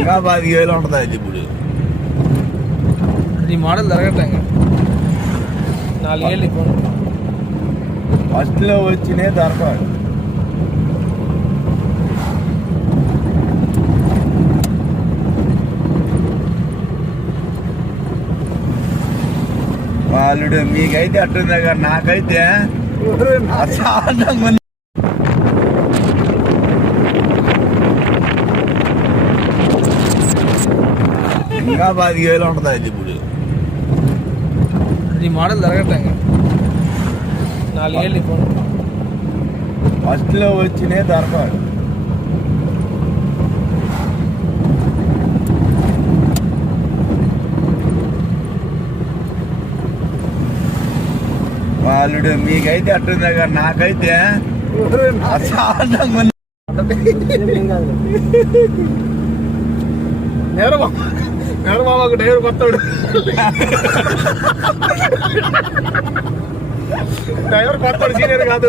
ఇంకా 25,000 ఉంటుంది అది ఇప్పుడు. ఈ మోడల్ జరగట్లేక 4 ఏళ్ళు ఇప్పుడు ఫస్ట్ లో వచ్చినాయి దొరకదు. వాళ్ళు మీకైతే అట్టుంది కానీ నాకైతే అసాధ్యంగా ఇంకా 25,000 ఉంటుంది అది ఇప్పుడు. ఈ మోడల్ జరగట్లేక 4 ఏళ్ళు ఇప్పుడు ఫస్ట్ లో వచ్చినాయి దొరకదు. వాళ్ళు మీకైతే అట్టుంది కానీ నాకైతే అసాధ్యంగా నేరబాబాకు డ్రైవర్ కొత్తాడు. డ్రైవర్ కొత్తాడు, సీనియర్ కాదు.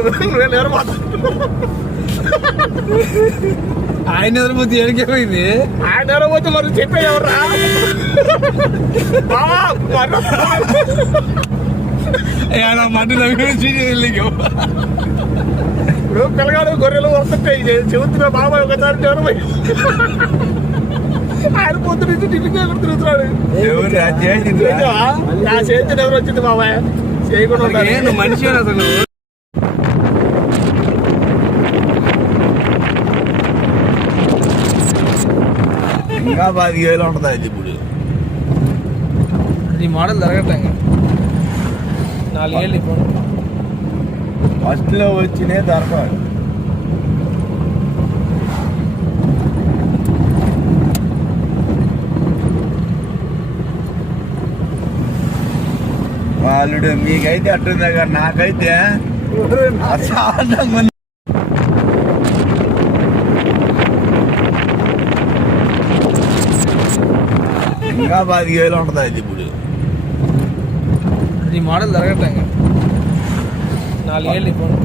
ఆయన ఎదురుపోతే ఏడిపోయింది. ఆయన ఎదురుపోతే మరి చెప్పే ఎవర్రా మధ్యలో సీనియర్ ఇప్పుడు పిల్లగాడు గొర్రెలు వస్తుంటాయి చెబుతున్నా బాబాయ్ ఒకసారి జ్వరమై ఆయన పొద్దు నుంచి టిఫిన్ తిరుగుతున్నాడు. నా చేతి ఎవరు వచ్చింది బాబాయ్ చేయకుండా మనిషి అసలు. ఇంకా 25,000 ఉంటుంది అది ఇప్పుడు. ఈ మోడల్ జరగట్లేక 4 ఏళ్ళు ఇప్పుడు ఫస్ట్ లో వచ్చినాయి దొరకదు. వాళ్ళు మీకైతే అట్టుంది కానీ నాకైతే అసాధ్యంగా ఇంకా 25,000 ఉంటుంది అది ఇప్పుడు. ఈ మోడల్ జరగట్లేక 4 ఏళ్ళు ఇప్పుడు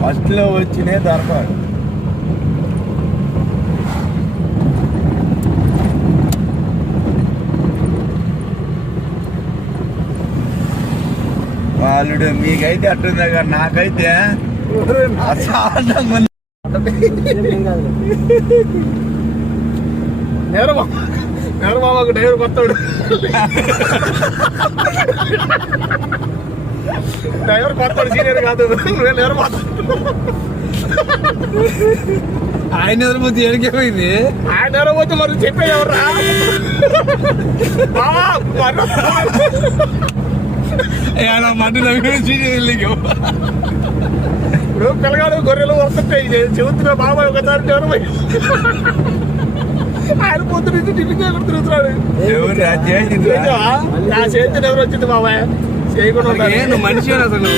ఫస్ట్ లో వచ్చినాయి దొరకదు. వాళ్ళు మీకైతే అట్టుంది కానీ నాకైతే అసాధ్యంగా నేరబాబాకు డ్రైవర్ కొత్తాడు. డ్రైవర్ కొత్తాడు, సీనియర్ కాదు. ఆయన ఎదురుపోతే ఏడిపోయింది. ఆయన ఎదురుపోతే మరి చెప్పే ఎవర్రా మధ్యలో సీనియర్ ఇప్పుడు పిల్లగాడు గొర్రెలు వస్తుంటాయి చెబుతున్నా బాబాయ్ ఒకసారి జ్వరమై ఆయన పొద్దు నుంచి టిఫిన్ తిరుగుతున్నాడు. నా చేతి ఎవరు వచ్చింది బాబాయ్ చేయకుండా మనిషి అసలు.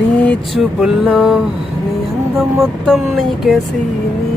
నీ చూపుల్లో నీ అందం మొత్తం నీకేసి నీ